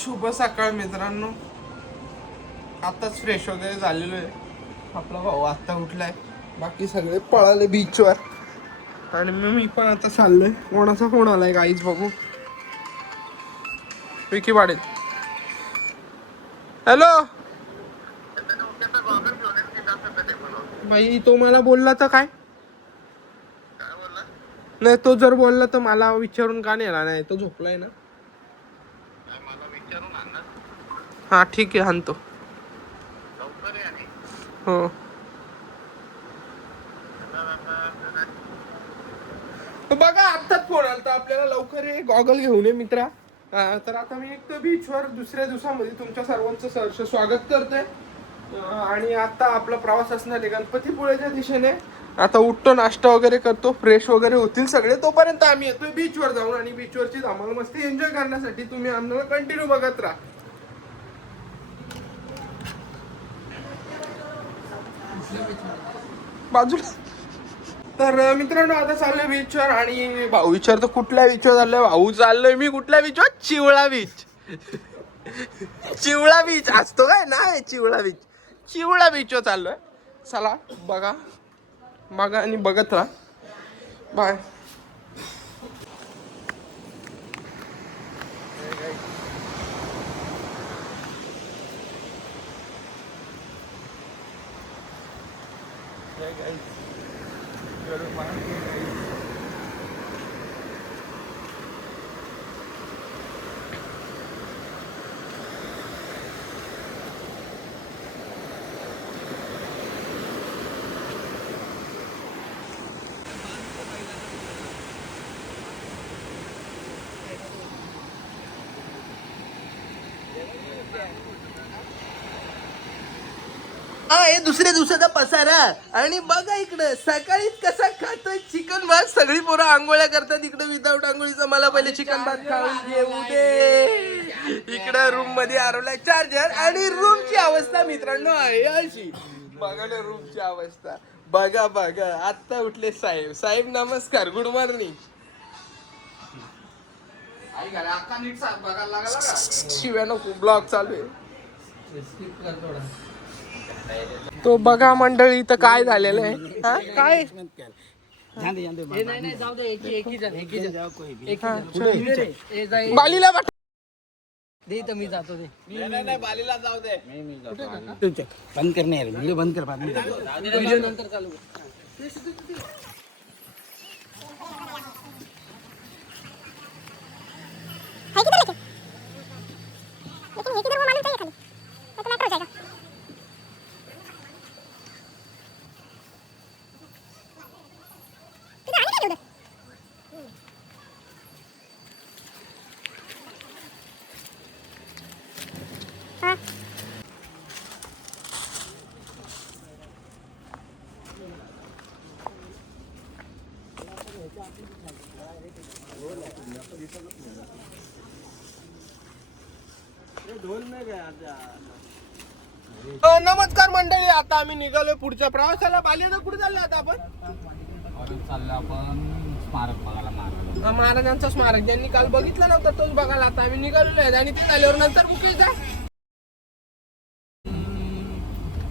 शुभ सकाळ मित्रांनो. आताच फ्रेश वगैरे झालेलो आहे. आपला भाऊ आत्ता उठलाय, बाकी सगळे पळाले बीचवर आणि मी पण आता चाललोय. कोणाचा फोन आलाय काहीच बघू. विकी वाडेल. हॅलो भाई, तो मला बोलला तर काय नाही. तो जर बोलला तर मला विचारून का नेला नाही? तो झोपलाय ना. हा ठीक आहे, हाणतो. हो बघा, आत्ताच फोन आला तर आपल्याला लवकर ये, गॉगल घेऊन ये मित्रा. तर आता मी एक तर बीचवर दुसऱ्या दिवसामध्ये तुमच्या सर्वांचं सहर्ष स्वागत करतोय. आणि आता आपला प्रवास असणार आहे गणपतीपुळेच्या दिशेने. आता उठतो, नाश्ता वगैरे करतो, फ्रेश वगैरे होतील सगळे, तोपर्यंत आम्ही येतोय बीचवर जाऊन. आणि बीचवरची धमाल मस्ती एन्जॉय करण्यासाठी तुम्ही आम्हाला कंटिन्यू बघत राहा. बाजूला. तर मित्रांनो, आता चाललोय बीचवर. आणि भाऊ विचारतो कुठल्या बीचवर चाललोय. भाऊ चाललोय मी कुठल्या बीचवर? चिवळा बीच. चिवळा बीच असतो काय ना, चिवळा बीच. चिवळा बीचवर चाललोय. चला बघा बघा आणि बघत राहा. बाय. हा, हे दुसऱ्या दिवसाचा पसारा. आणि बघा इकडं सकाळीच कसा खातोय चिकन भात. सगळी पोरं आंघोळ्या करतात इकडे विदाऊट आंघोळीचं. मला पहिले चिकन भात खाऊन घेऊ दे. इकडं रूम मध्ये आरवलाय चार्जर. आणि रूमची अवस्था मित्रांनो आहे अशी. बघा ना रूमची अवस्था. बघा बघा, आत्ता उठले साहेब. साहेब नमस्कार, गुड मॉर्निंग. शिव्या नको, ब्लॉग चालू आहे. तो बघा मंडळी, इथं काय झालेलं आहे. हा काय बालीला मी जातो ते. नाही बालीला जाऊ दे. बंद करणे यार, व्हिडिओ बंद कर. व्हिडिओ नंतर चालू. नमस्कार मंडळी, आता आम्ही निघालोय पुढच्या प्रवासाला. बालीला कुठे चाललोय आता आपण? स्मारक बघायला. महाराजांचं स्मारक ज्यांनी काल बघितलं नव्हतं तोच बघायला आता आम्ही निघालेलो आहे. आणि ते झाल्यावर नंतर मुकेशचा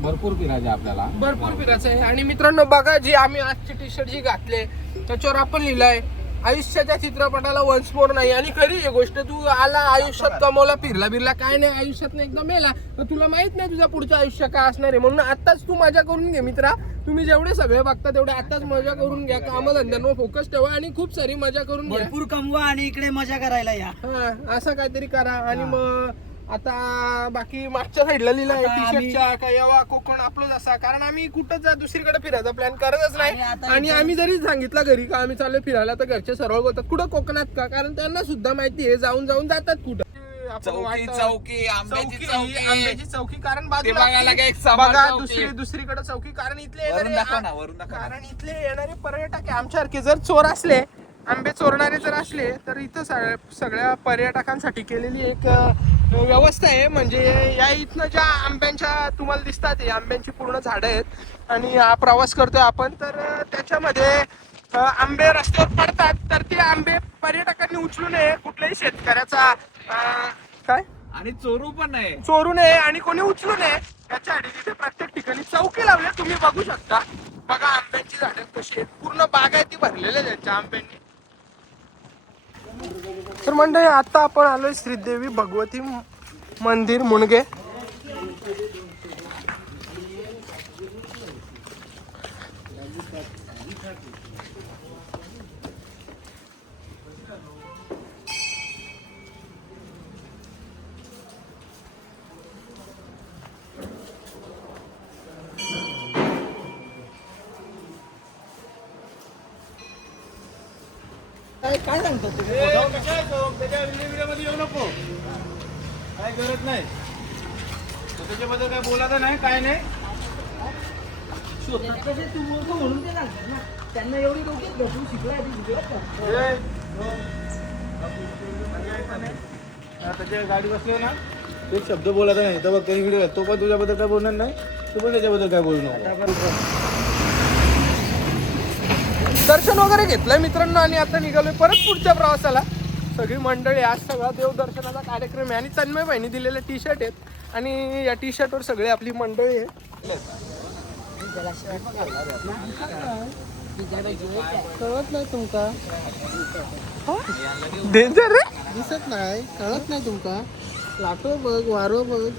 भरपूर फिरायचं आपल्याला, भरपूर फिरायचं आहे. आणि मित्रांनो बघा, जी आम्ही आजची टी शर्ट जी घातले त्याच्यावर आपण लिहिलंय आयुष्याच्या चित्रपटाला वन्स मोर नाही. आणि खरी ही गोष्ट, तू आला आयुष्यात, कमवला, फिरला बिरला काय नाही, आयुष्यात एकदम मेला तर तुला माहित नाही तुझं पुढचं आयुष्य काय असणार आहे. म्हणून आताच तू मजा करून घे मित्रा. तुम्ही जेवढे सगळे बघता तेवढे आताच मजा करून घ्या. कामधंद्यांवर फोकस ठेवा आणि खूप सारी मजा करून घ्या. भरपूर कमवा आणि इकडे मजा करायला या. हा, असं काहीतरी करा. आणि मग आता बाकी मागच्या साईडला लिहिलं आहे टी शर्टच्या का यावा कोकण आपलंच असा. कारण आम्ही कुठंच दुसरीकडे फिरायचा प्लॅन करतच नाही. आणि आम्ही जरी सांगितलं घरी का आम्ही चालू फिरायला तर घरचे सरळ बोलतात कुठं कोकणात का. कारण त्यांना सुद्धा माहिती आहे जाऊन जाऊन जातात कुठं. चौकी आंब्याची चौकी. कारण बाजूला दुसरीकडे चौकी. कारण इथले कारण इथले येणारे पर्यटक आमच्यासारखे जर चोर असले, आंबे चोरणारे जर असले तर इथं सगळ्या पर्यटकांसाठी केलेली एक व्यवस्था आहे. म्हणजे या इथनं ज्या आंब्यांच्या तुम्हाला दिसतात हे आंब्यांची पूर्ण झाडं आहेत आणि हा प्रवास करतोय आपण. तर त्याच्यामध्ये आंबे रस्त्यावर पडतात तर ते आंबे पर्यटकांनी उचलू नये. कुठल्याही शेतकऱ्याचा काय आणि चोरू पण नाही. चोरू नये आणि कोणी उचलू नये याच्यासाठी तिथे प्रत्येक ठिकाणी चौकी लावल्या, तुम्ही बघू शकता. बघा आंब्याची झाडं कशी आहेत, पूर्ण बागायती भरलेल्या त्यांच्या आंब्यांनी. तर मंडळी आता आपण आलोय श्रीदेवी भगवती मंदिर मुणगे. काय सांगतात तुम्ही? मध्ये येऊ नको, काय गरज नाही. त्याच्याबद्दल काय बोलायचं नाही, काय नाही. तू बोलतो म्हणून ते सांगतात ना. त्यांना एवढी डोक्यात बसून शिकलाय त्याच्या गाडी बसलो ना, एक शब्द बोलायचा नाही. तर बघ त्यांनी व्हिडिओ, तो पण तुझ्याबद्दल काय बोलणार नाही, तू पण त्याच्याबद्दल काय बोलू नको. दर्शन वगैरे घेतलंय मित्रांनो आणि आता निघालोय परत पुढच्या प्रवासाला. सगळी मंडळी, आज सगळा देवदर्शनाचा कार्यक्रम आहे आणि तन्मय भाईनी दिलेले टी शर्ट आहेत आणि या टी शर्टवर सगळी आपली मंडळी आहे. कळत नाही तुमका, डेंजर रे. दिसत नाही, कळत नाही तुमका. लाटो बघ, वारो बघ.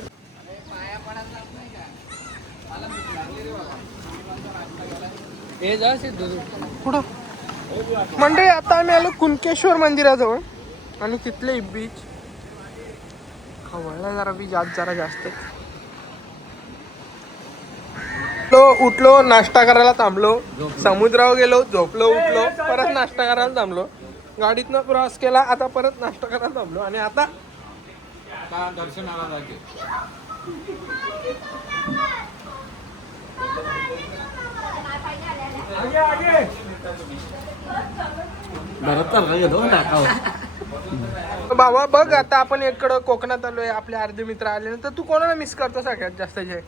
पुढं मंडळी आता आम्ही आलो कुणकेश्वर मंदिराजवळ आणि तिथले बीच खवळला जरा बीच आज जरा जास्त. उठलो, नाश्ता करायला थांबलो, समुद्रावर गेलो, झोपलो, उठलो, परत नाश्ता करायला थांबलो, गाडीतनं प्रवास केला, आता परत नाश्ता करायला थांबलो आणि आता दर्शनाला जागे. बाबा बघ आता आपण इकडं कोकणात आलोय, आपले अर्धे मित्र आले, तर तू कोणाला मिस करतो सगळ्यात जास्त? जे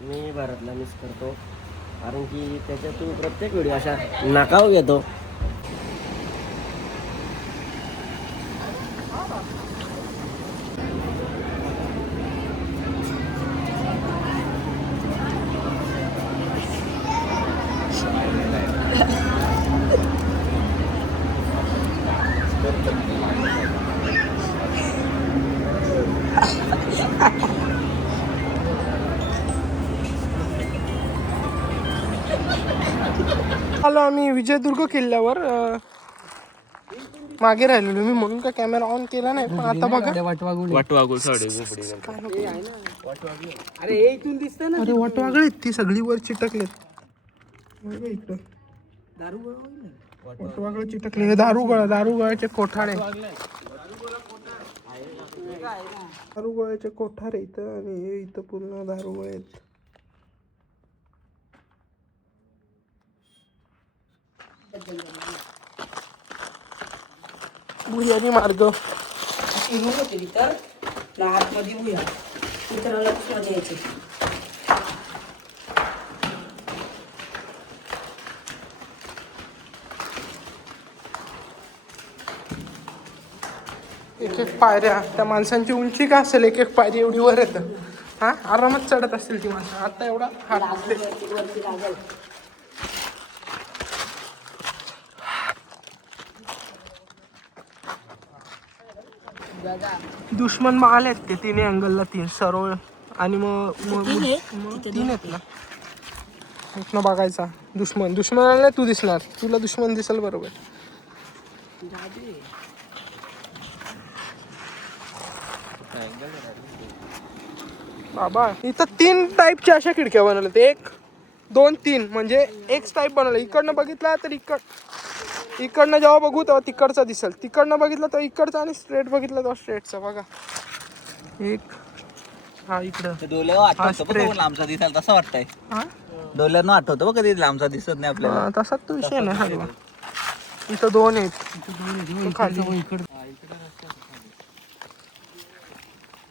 मी भारतला मिस करतो, कारण की त्याच्यातून प्रत्येक व्हिडिओ अशा नाकाव घेतो. आलो आम्ही विजयदुर्ग किल्ल्यावर. मागे राहिलेलो मी म्हणून का कॅमेरा ऑन केला नाही, पण आता बघा वाटवागुल साडे अरे इथून दिसत ना. अरे वटवागळीत ती सगळी वर चिटकलेत. इकडं दारू वटवागळ चिटकले, दारुगळाचे कोठारे, दारुगळाचे कोठारे इथं आणि हे इथं पूर्ण दारुगळ आहेत. भुयारी मार्ग होते तर आतमध्ये भुया मित्राला मध्ये यायचे. एक एक पायऱ्या, त्या माणसांची उंची का असेल, एक एक पायरी एवढी वर येतं. हा आरामात चढत असतील ती माणसं. आता एवढा हात दुश्मन महाल आहेत ते तिन्ही अँगलला, 3 सरळ आणि मग तीन आहेत ना. इथनं बघायचा दुश्मनाला नाही तू दिसणार, तुला दुश्मन दिसेल बरोबर. बाबा इथं 3 टाईपच्या अशा खिडक्या बनवल्यात, 1 2 3 म्हणजे एक टाईप बनवलं. इकडनं बघितला तर इकडनं जेव्हा बघू तेव्हा तिकडचा दिसेल, तिकडनं बघितलं तर इकडचा आणि स्ट्रेट बघितलं तेव्हा स्ट्रेटचा. बघा एक हा इकडं लांबचा दिसाल तसं वाटतंय. डोल्यानं आठवतो बघ, कधी लांबचा दिसत नाही आपल्याला. तसाच तो विषय नाही सगळा. इथं 2 आहेत खाली.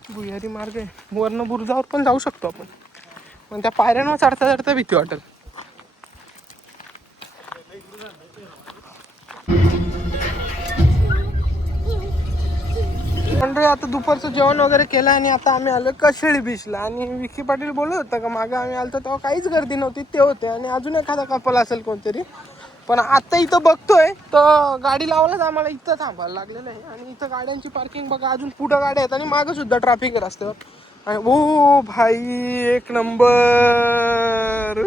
भुयारी मार्ग आहे, वरनं बुरुजावर पण जाऊ शकतो आपण, पण त्या पायऱ्यांवर चढता चढता भीती वाटेल. मंडळी आता दुपारचं जेवण वगैरे केलं आणि आता आम्ही आलो कशेळी बीचला. आणि विकी पाटील बोलत होता का मागं आम्ही आलो तेव्हा काहीच गर्दी नव्हती, ते होते आणि अजून एखादा कपल असेल कोणतरी. पण आता इथं बघतोय तर गाडी लावायलाच आम्हाला इथं थांबायला लागलेलं आहे. आणि इथं गाड्यांची पार्किंग बघा, अजून पुढं गाड्या आहेत आणि मागं सुद्धा ट्रॅफिक आहे रस्त्यावर. आणि ओ भाई एक नंबर,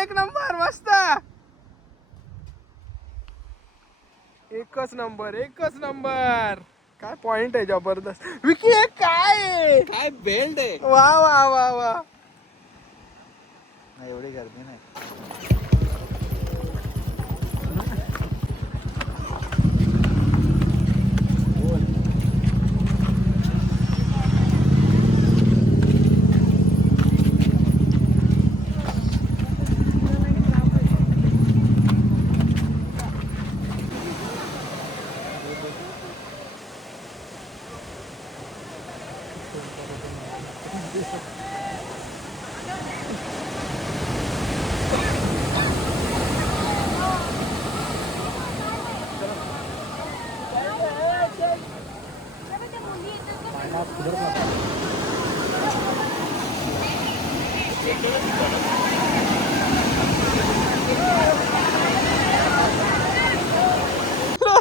एक नंबर, मस्त, एकच नंबर, एकच नंबर. काय पॉइंट आहे जबरदस्त. विकी हे काय काय बेल्ट आहे. वा वा वा वा. एवढी गर्दी नाही.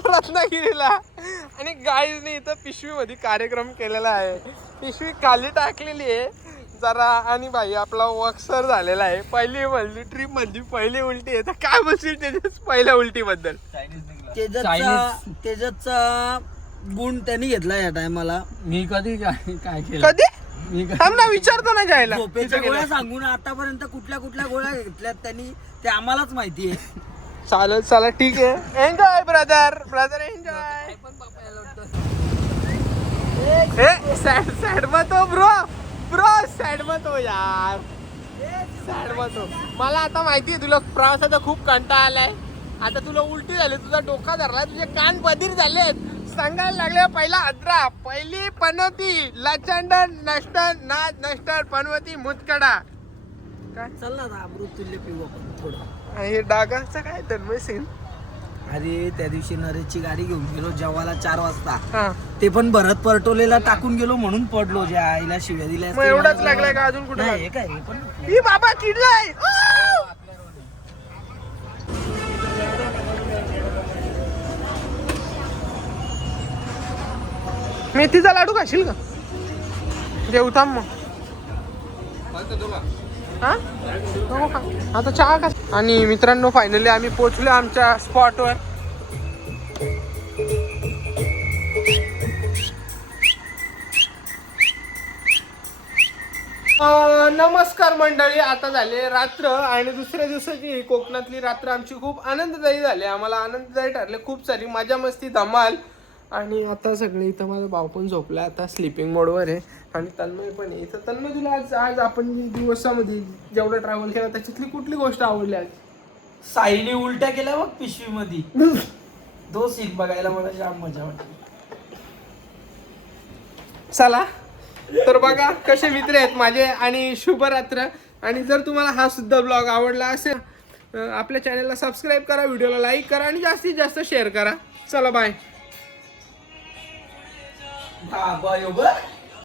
रत्नागिरीला. आणि गाईजने इथं पिशवीमध्ये कार्यक्रम केलेला आहे. पिशवी खाली टाकलेली आहे जरा. आणि भाई आपला वक्सर झालेला आहे. पहिली ट्रिप मधली पहिली उलटी आहे. तर काय बोलशील त्याच्याच पहिल्या उलटी बद्दल? तेजसचा गुण त्यांनी घेतला या टायमाला. मी कधी काय केलं? कधी थांब ना, विचारतो ना जायला. झोपेच्या गोळ्या सांगून आतापर्यंत कुठल्या कुठल्या गोळ्या घेतल्यात त्यांनी ते आम्हालाच माहिती आहे. चालेल, चला ठीक आहे. Enjoy brother, brother enjoy. Sad मत हो ब्रो, ब्रो सॅड मत हो यार, सॅड मत हो. मला आता माहितीये तुला प्रवासाचा खूप कंटाळा आलाय. आता तुला उलटी झाली, तुझा डोका धरला, तुझे कान बधीर झालेत. सांगायला लागले पहिला अद्रा, पहिली पनवती, लचंडन नष्टन नाच नष्टर पनवती मुतकडा. काय चल ना अमृत तुल्य पिऊ आपण थोडं. हे डागाचा काय तर सीन. अरे त्या दिवशी नरेशची गाडी घेऊन गेलो जेवायला 4 वाजता. हा, ते पण भरत परटोलेला टाकून गेलो म्हणून पडलो. ज्या आईला शिव्या दिल्या मग एवढाच लागलाय का अजून कुठे? नाही, हे काय हे पण ही बाबा किडलाय. मेथीचा लाडू खाशील का? देऊ थांब मग. हा? नको खा. आता चहा का? आणि मित्रांनो फायनली आम्ही पोहोचलो आमच्या स्पॉटवर. नमस्कार मंडळी, आता झाले रात्र आणि दुसऱ्या दिवसाची कोकणातली रात्र आमची खूप आनंददायी झाली. आम्हाला आनंददायी ठरले, खूप सारी मजा मस्ती धमाल. आणि आता सगळे इथं माझा भाऊ पण झोपला, आता स्लीपिंग मोडवर आहे. आणि तन्मय पण आहे इथं. तन्मय तुला आज आपण दिवसामध्ये जेवढं ट्रॅव्हल केलं त्याच्यातली कुठली गोष्ट आवडली आज? साईने उलट्या केल्या बघ पिशवी मध्ये. तो सीन बघायला मला जाम मजा वाटली. चला तर बघा कसे मित्र आहेत माझे. आणि शुभरात्र. आणि जर तुम्हाला हा सुद्धा ब्लॉग आवडला असेल आपल्या चॅनलला सबस्क्राईब करा, व्हिडिओला लाईक करा आणि जास्तीत जास्त शेअर करा. चला बाय. बाबा